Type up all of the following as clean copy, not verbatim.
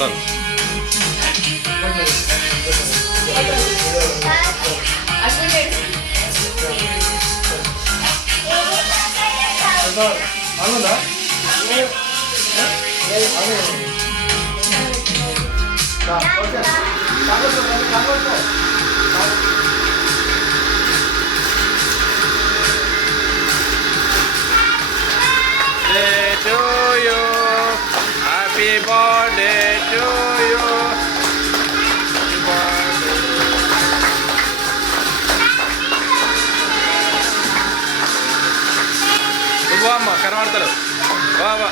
చాలు. Birthday to you, happy birthday to you. నువ్వు అమ్మ కనబడతారు బాబా.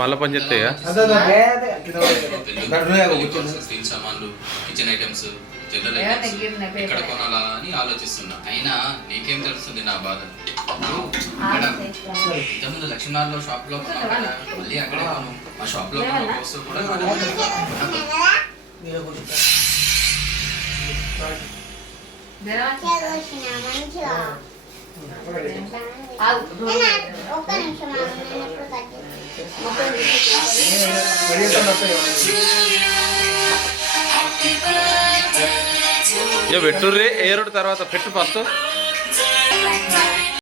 మళ్ళీ పని చేస్తాయా? స్టీల్ సామాన్లు, కిచెన్ ఐటమ్స్, జనరల్ ఐటమ్స్ ఎక్కడ కొనాలా అని ఆలోచిస్తున్నా. అయినా నీకేం తెలుస్తుంది నా బాధ. ఇంతకుముందు లక్ష్మీనారాయణ షాప్ లో కొన్నావు కదా, మళ్ళీ అక్కడే కొను. మా షాప్ లో కొన్న వస్తువు కూడా పెట్టుర్రీ. ఏ రోడ్డు తర్వాత పెట్టు ఫస్ట్.